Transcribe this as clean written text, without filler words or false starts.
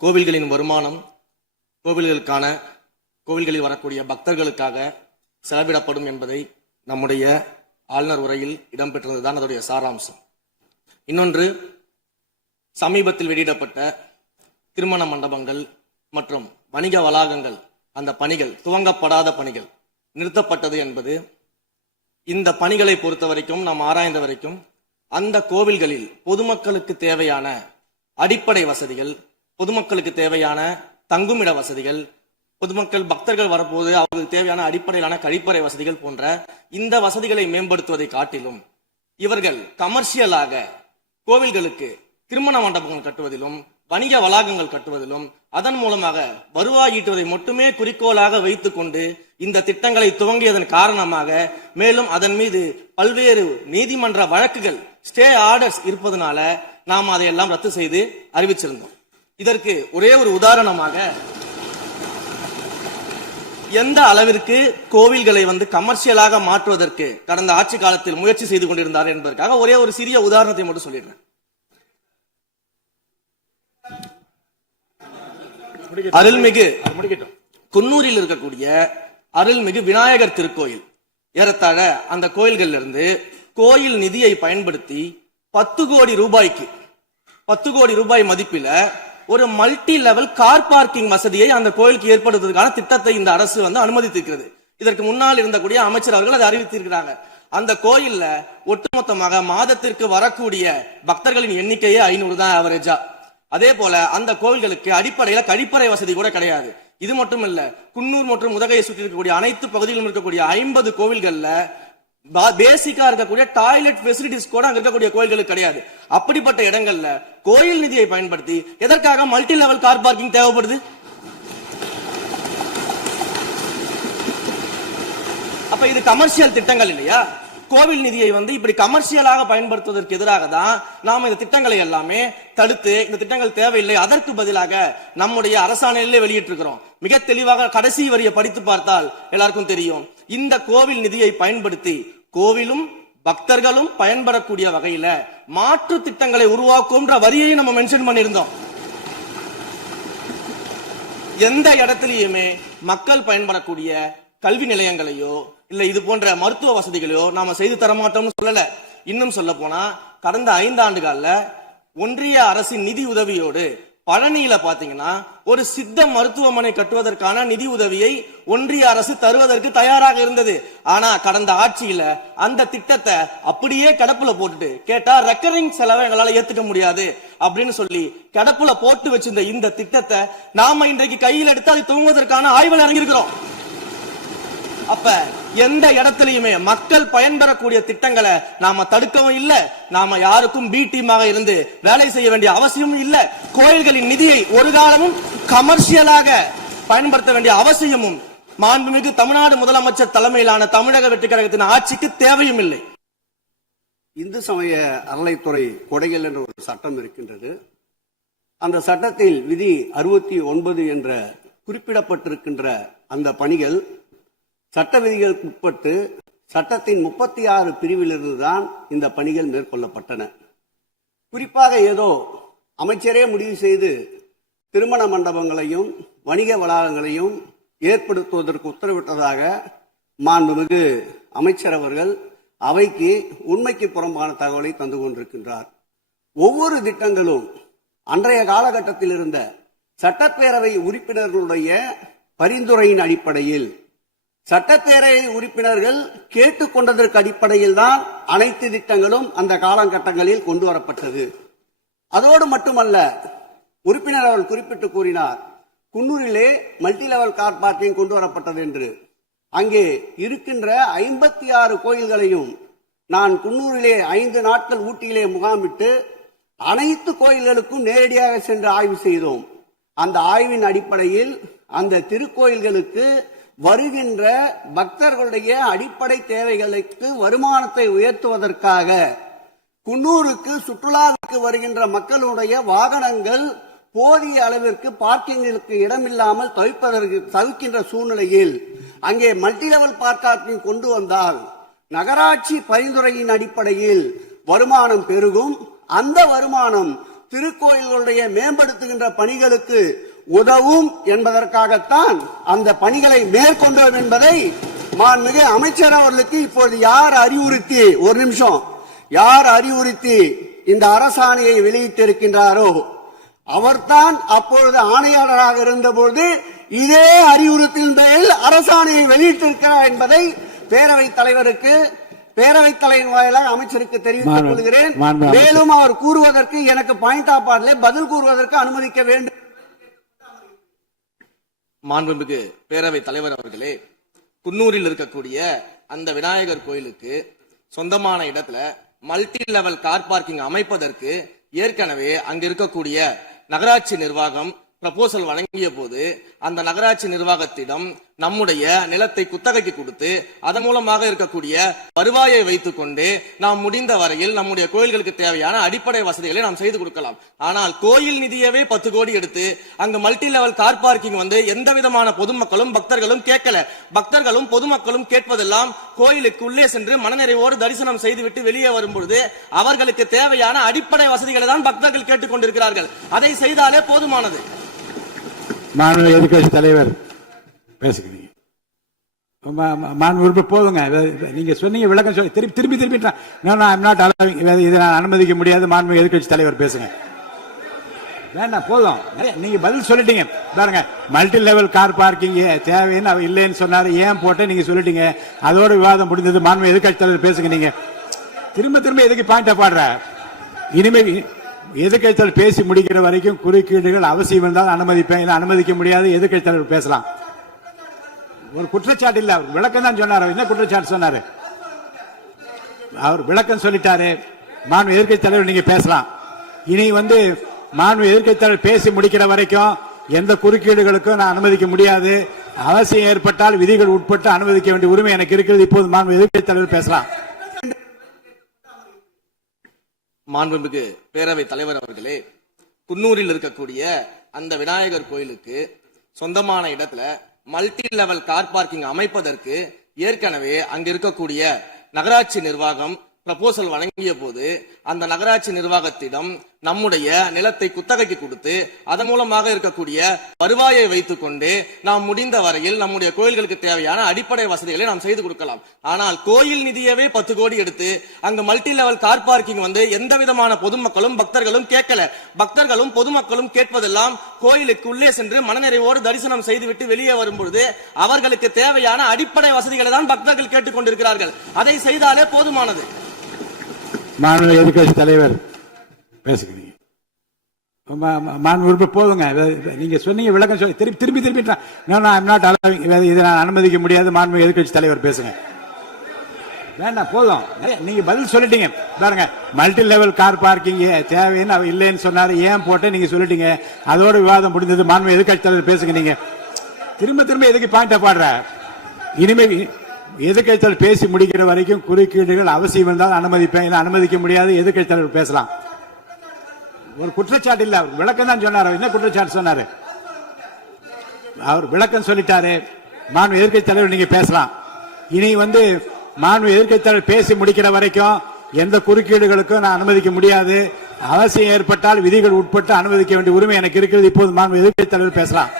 கோவில்களின் வருமானம் கோவில்களில் வரக்கூடிய பக்தர்களுக்காக செலவிடப்படும் என்பதை நம்முடைய ஆளுநர் உரையில் இடம்பெற்றிருந்ததுதான் அதோடைய சாராம்சம். இன்னொன்று, சமீபத்தில் வெளியிடப்பட்ட திருமண மண்டபங்கள் மற்றும் வணிக வளாகங்கள், அந்த பணிகள் துவங்கப்படாத பணிகள் நிறுத்தப்பட்டது என்பது, இந்த பணிகளை பொறுத்த வரைக்கும் நாம் ஆராய்ந்த வரைக்கும் அந்த கோவில்களில் பொதுமக்களுக்கு தேவையான அடிப்படை வசதிகள், பொதுமக்களுக்கு தேவையான தங்குமிட வசதிகள், பொதுமக்கள் பக்தர்கள் வரப்போது அவர்களுக்கு தேவையான அடிப்படையிலான கழிப்பறை வசதிகள் போன்ற இந்த வசதிகளை மேம்படுத்துவதை காட்டிலும் இவர்கள் கமர்ஷியலாக கோவில்களுக்கு திருமண மண்டபங்கள் கட்டுவதிலும் வணிக வளாகங்கள் கட்டுவதிலும் அதன் மூலமாக வருவாய் ஈட்டுவதை மட்டுமே குறிக்கோளாக வைத்துக் கொண்டு இந்த திட்டங்களை துவங்கியதன் காரணமாக மேலும் அதன் மீது பல்வேறு நீதிமன்ற வழக்குகள், ஸ்டே ஆர்டர்ஸ் இருப்பதனால நாம் அதையெல்லாம் ரத்து செய்து அறிவிச்சிருந்தோம். இதற்கு ஒரே ஒரு உதாரணமாக, எந்த அளவிற்கு கோவில்களை கமர்ஷியலாக மாற்றுவதற்கு கடந்த ஆட்சி காலத்தில் முயற்சி செய்து கொண்டிருந்தார் என்பதற்காக ஒரே ஒரு சிறிய உதாரணத்தை மட்டும் சொல்லிடுறேன். அருள்மிகு குன்னூரில் இருக்கக்கூடிய அருள்மிகு விநாயகர் திருக்கோயில், ஏறத்தாழ அந்த கோயில்கள் இருந்து கோயில் நிதியை பயன்படுத்தி 10 கோடி ரூபாய் மதிப்பில ஒரு மல்டி லெவல் கார் பார்க்கிங் வசதியை அந்த கோயிலுக்கு ஏற்படுத்துவதற்கான திட்டத்தை இந்த அரசு அனுமதித்திருக்கிறது. இதற்கு முன்னால் இருந்தக்கூடிய அமைச்சர் அவர்கள் அதை அறிவித்திருக்கிறாங்க. அந்த கோயில்ல ஒட்டுமொத்தமாக மாதத்திற்கு வரக்கூடிய பக்தர்களின் எண்ணிக்கையே 500 தான் ஆவரேஜா. அதே போல அந்த கோவில்களுக்கு அடிப்படையில கழிப்பறை வசதி கூட கிடையாது. இது மட்டும் இல்ல, குன்னூர் மற்றும் உதகையை சுற்றி இருக்கக்கூடிய அனைத்து பகுதிகளிலும் இருக்கக்கூடிய 50 கோவில்கள்ல பேசிக்கா இருக்கக்கூடிய டாய்லெட் ஃபெசிலிட்டிஸ் கூட அங்க இருக்கக்கூடிய கோயில்களுக்கு கிடையாது. அப்படிப்பட்ட இடங்கள்ல கோயில் நிதியை பயன்படுத்தி எதற்காக மல்டி லெவல் கார் பார்க்கிங் தேவைப்படுது? அப்ப இது கமர்ஷியல் திட்டங்கள் இல்லையா? கோவில் நிதியை இப்படி கமர்ஷியலாக பயன்படுத்துவதற்கு எதிராக தான் நாம இந்த திட்டங்களை எல்லாமே தடுத்து, இந்த திட்டங்கள் தேவையில்லை, அதற்கு பதிலாக நம்முடைய அரசாணையிலே வெளியிட்டிருக்கிறோம். மிக தெளிவாக கடைசி வரியை படித்து பார்த்தால் எல்லாருக்கும் தெரியும். இந்த கோவில் நிதியை பயன்படுத்தி கோவிலும் பக்தர்களும் பயன்படக்கூடிய வகையில மாற்று திட்டங்களை உருவாக்கும்ன்ற வரியை நம்ம மென்ஷன் பண்ணியிருந்தோம். எந்த இடத்திலேயுமே மக்கள் பயன்படக்கூடிய கல்வி நிலையங்களையோ இல்ல இது போன்ற மருத்துவ வசதிகளையோ நாம செய்து தரமாட்டோம்னு சொல்லல. இன்னும் சொல்ல போனா, கடந்த 5 ஆண்டுகள்ல ஒன்றிய அரசின் நிதி உதவியோடு பழனியில பாத்தீங்கன்னா ஒரு சித்த மருத்துவமனை கட்டுவதற்கான நிதி உதவியை ஒன்றிய அரசு தருவதற்கு தயாராக இருந்தது. ஆனா கடந்த ஆட்சியில அந்த திட்டத்தை அப்படியே கிடப்புல போட்டுட்டு, கேட்டா ரெக்கரிங் செலவை எங்களால ஏத்துக்க முடியாது அப்படின்னு சொல்லி கிடப்புல போட்டு வச்சிருந்த இந்த திட்டத்தை நாம இன்றைக்கு கையில் எடுத்து அதை துவங்குவதற்கான ஆய்வில் இறங்கியிருக்கிறோம். அப்ப எந்த இடத்திலையுமே மக்கள் பயன்பெறக்கூடிய திட்டங்களை நாம தடுக்கவும் இல்ல, நாம யாருக்கும் பி டீமாக இருந்து வேலை செய்ய வேண்டிய அவசியமும் இல்ல. கோயில்களின் நிதியை ஒரு காலமும் கமர்ஷியலாக பயன்படுத்த வேண்டிய அவசியமும் மாண்புமிகு தமிழ்நாடு முதலமைச்சர் தலைமையிலான தமிழக வெற்றி கழகத்தின் ஆட்சிக்கு தேவையும் இல்லை. இந்து சமய அறநிலைத்துறை கொடைகள் என்ற ஒரு சட்டம் இருக்கின்றது. அந்த சட்டத்தில் விதி 69 என்ற குறிப்பிடப்பட்டிருக்கின்ற அந்த பணிகள் சட்ட விதிகளுக்கு உட்பட்டு சட்டத்தின் 36 பிரிவிலிருந்து தான் இந்த பணிகள் மேற்கொள்ளப்பட்டன. குறிப்பாக ஏதோ அமைச்சரே முடிவு செய்து திருமண மண்டபங்களையும் வணிக வளாகங்களையும் ஏற்படுத்துவதற்கு உத்தரவிட்டதாக மாண்புமிகு அமைச்சர் அவர்கள் அவைக்கு உண்மைக்கு புறம்பான தகவலை தந்து கொண்டிருக்கின்றார். ஒவ்வொரு திட்டங்களும் அன்றைய காலகட்டத்தில் இருந்த சட்டப்பேரவை உறுப்பினர்களுடைய பரிந்துரையின் அடிப்படையில், சட்டப்பேரவை உறுப்பினர்கள் கேட்டுக்கொண்டதற்கு அடிப்படையில் தான் அனைத்து திட்டங்களும் அந்த காலகட்டங்களில் கொண்டு வரப்பட்டது. அதோடு மட்டுமல்ல, உறுப்பினர் அவர்கள் குறிப்பிட்டு கூறினார், குன்னூரிலே மல்டி லெவல் கார் பார்க்கிங் கொண்டு வரப்பட்டது என்று. அங்கே இருக்கின்ற 56 கோயில்களையும் நான் குன்னூரிலே 5 நாட்கள் ஊட்டியிலே முகாமிட்டு அனைத்து கோயில்களுக்கும் நேரடியாக சென்று ஆய்வு செய்தோம். அந்த ஆய்வின் அடிப்படையில் அந்த திருக்கோயில்களுக்கு வருகின்ற பக்தர்களுடைய அடிப்படை தேவைகளுக்கு வருமானத்தை உயர்த்துவதற்காக குன்னூருக்கு சுற்றுலாவுக்கு வருகின்ற மக்களுடைய வாகனங்கள் போதிய அளவிற்கு பார்க்கிங்களுக்கு இடமில்லாமல் தவிக்கின்ற சூழ்நிலையில் அங்கே மல்டி லெவல் பார்க்கிங் கொண்டு வந்தால் நகராட்சி பரிந்துரையின் அடிப்படையில் வருமானம் பெருகும். அந்த வருமானம் திருக்கோயில்களுடைய மேம்படுத்துகின்ற பணிகளுக்கு உதவும் என்பதற்காகத்தான் அந்த பணிகளை மேற்கொண்டோம் என்பதை மாண்புமிகு அமைச்சர் அவர்களுக்கு இப்போது யார் அறிவுறுத்தி, ஒரு நிமிஷம், யார் அறிவுறுத்தி இந்த அரசாணையை வெளியிட்டிருக்கின்றாரோ அவர்தான் அப்பொழுது ஆணையாளராக இருந்தபோது இதே அறிவுறுத்தின் பேரில் அரசாணையை வெளியிட்டிருக்கிறார் என்பதை பேரவைத் தலைவருக்கு, பேரவைத் தலைவர் வாயிலாக அமைச்சருக்கு தெரிவித்துக் கொள்கிறேன். மேலும் அவர் கூறுவதற்கு எனக்கு பாயிண்ட் ஆஃப் ஆர்டர் பதில் கூறுவதற்கு அனுமதிக்க வேண்டும். மாண்புமிகு பேரவைத் தலைவர் அவர்களே, குன்னூரில் இருக்கக்கூடிய அந்த விநாயகர் கோயிலுக்கு சொந்தமான இடத்துல மல்டி லெவல் கார் பார்க்கிங் அமைப்பதற்கு ஏற்கனவே அங்க இருக்கக்கூடிய நகராட்சி நிர்வாகம் ப்ரப்போசல் வழங்கிய போது அந்த நகராட்சி நிர்வாகத்திடம் நம்முடைய நிலத்தை குத்தகைக்கு கொடுத்து அதன் மூலமாக இருக்கக்கூடிய வருவாயை வைத்துக் கொண்டு நாம் முடிந்த வரையில் நம்முடைய கோயில்களுக்கு தேவையான அடிப்படை வசதிகளை நாம் செய்து கொடுக்கலாம். ஆனால் கோயில் நிதியவே 10 கோடி எடுத்து அங்கு மல்டி லெவல் கார் பார்க்கிங் எந்த விதமான பொதுமக்களும் பக்தர்களும் கேட்கல. பக்தர்களும் பொதுமக்களும் கேட்பதெல்லாம் கோயிலுக்கு உள்ளே சென்று மனநிறைவோடு தரிசனம் செய்துவிட்டு வெளியே வரும்பொழுது அவர்களுக்கு தேவையான அடிப்படை வசதிகளை தான் பக்தர்கள் கேட்டுக் கொண்டிருக்கிறார்கள். அதை செய்தாலே போதுமானது. மாநில எதிர்கட்சி தலைவர் பேசுகிறீங்க. மாண்பு போதுங்க. நீங்க சொன்னீங்க விளக்கம் சொல்லி திருப்பி இதை நான் அனுமதிக்க முடியாது. மாண்பு எதிர்கட்சி தலைவர் பேசுங்க. வேண்டாம், போதும். நீங்க பதில் சொல்லிட்டீங்க பாருங்க. மல்டி லெவல் கார் பார்க்கிங் தேவைன்னு அவர் இல்லைன்னு சொன்னாரு. ஏன் போட்ட நீங்க சொல்லிட்டீங்க. அதோட விவாதம் முடிந்தது. மாண்பு எதிர்கட்சி தலைவர் பேசுங்க. நீங்க திரும்ப எதுக்கு பாயிண்ட் பாடுற? இனிமே எதிர்க்கட்சி தலைவர் பேசி முடிக்கிற வரைக்கும் குறுக்கீடுகள் அவசியம் இருந்தால் அனுமதிப்பேன், அனுமதிக்க முடியாது. எதிர்க்கட்சி தலைவர் பேசலாம். ஒரு குற்றச்சாட்டு இல்ல, அவர் விளக்கம் தான் சொன்னார். என்ன குற்றச்சாட்டு சொன்னாரு? அவர் விளக்கம் சொல்லிட்டாரு. மாண்பு எதிர்க்கட்சி தலைவர் நீங்க பேசலாம். இனி மாண்பு எதிர்க்கட்சி தலைவர் பேசி முடிக்கிற வரைக்கும் எந்த குறுக்கீடுகளுக்கும் நான் அனுமதிக்க முடியாது. அவசியம் ஏற்பட்டால் விதிகள் உட்பட்டு அனுமதிக்க வேண்டிய உரிமை எனக்கு இருக்கிறது. இப்போது மாண்பு எதிர்க்கட்சி தலைவர் பேசலாம். மாண்புமிகு பேரவைத் தலைவர் அவர்களே, குன்னூரில் இருக்கக்கூடிய அந்த விநாயகர் கோயிலுக்கு சொந்தமான இடத்துல மல்டி லெவல் கார் பார்க்கிங் அமைப்பதற்கு ஏற்கனவே அங்க இருக்கக்கூடிய நகராட்சி நிர்வாகம் ப்ரப்போசல் வழங்கிய போது அந்த நகராட்சி நிர்வாகத்திடம் நம்முடைய நிலத்தை குத்தகைக்கு கொடுத்து அதன் மூலமாக இருக்கக்கூடிய வருவாயை வைத்துக் கொண்டு நாம் முடிந்த வரையில் நம்முடைய கோயில்களுக்கு தேவையான அடிப்படை வசதிகளை நாம் செய்து கொடுக்கலாம். ஆனால் கோயில் நிதியவே 10 கோடி எடுத்து அங்கு மல்டி லெவல் கார் பார்க்கிங் எந்த விதமான பொதுமக்களும் பக்தர்களும் கேட்கல. பக்தர்களும் பொதுமக்களும் கேட்பதெல்லாம் கோயிலுக்கு உள்ளே சென்று மனநிறைவோடு தரிசனம் செய்துவிட்டு வெளியே வரும்பொழுது அவர்களுக்கு தேவையான அடிப்படை வசதிகளை தான் பக்தர்கள் கேட்டுக் கொண்டிருக்கிறார்கள். அதை செய்தாலே போதுமானது. மாநில எதிர்கட்சி தலைவர் பேசுகிறீங்க. மாண்பு போதுங்க. நீங்க சொன்னீங்க விளக்கம் சொல்லி திருப்பி இதை நான் அனுமதிக்க முடியாது. மாண்பு எதிர்கட்சி தலைவர் பேசுங்க. வேண்டாம், போதும். நீங்க பதில் சொல்லிட்டீங்க பாருங்க. மல்டி லெவல் கார் பார்க்கிங் தேவைன்னு அவர் இல்லைன்னு சொன்னாரு. ஏன் போட்ட நீங்க சொல்லிட்டீங்க. அதோட விவாதம் முடிந்தது. மாண்பு எதிர்கட்சி தலைவர் பேசுங்க. நீங்க திரும்ப எதுக்கு பாயிண்ட் பாடுற? இனிமே எதிர்க்கட்சி தலைவர் பேசி முடிக்கிற வரைக்கும் குறுக்கீடுகள் அவசியம் இருந்தால் அனுமதிப்பேன், அனுமதிக்க முடியாது. எதிர்க்கட்சி தலைவர் பேசலாம். ஒரு குற்றச்சாட்டு இல்ல, அவர் விளக்கம் தான் சொன்னார். என்ன குற்றச்சாட்டு சொன்னாரு? அவர் விளக்கம் சொல்லிட்டாரு. மாண்பு எதிர்க்கட்சி தலைவர் நீங்க பேசலாம். இனி மாண்பு எதிர்க்கட்சி தலைவர் பேசி முடிக்கிற வரைக்கும் எந்த குறுக்கீடுகளுக்கும் நான் அனுமதிக்க முடியாது. அவசியம் ஏற்பட்டால் விதிகள் உட்பட்டு அனுமதிக்க வேண்டிய உரிமை எனக்கு இருக்கிறது. இப்போது மாண்பு எதிர்க்கட்சி தலைவர் பேசலாம்.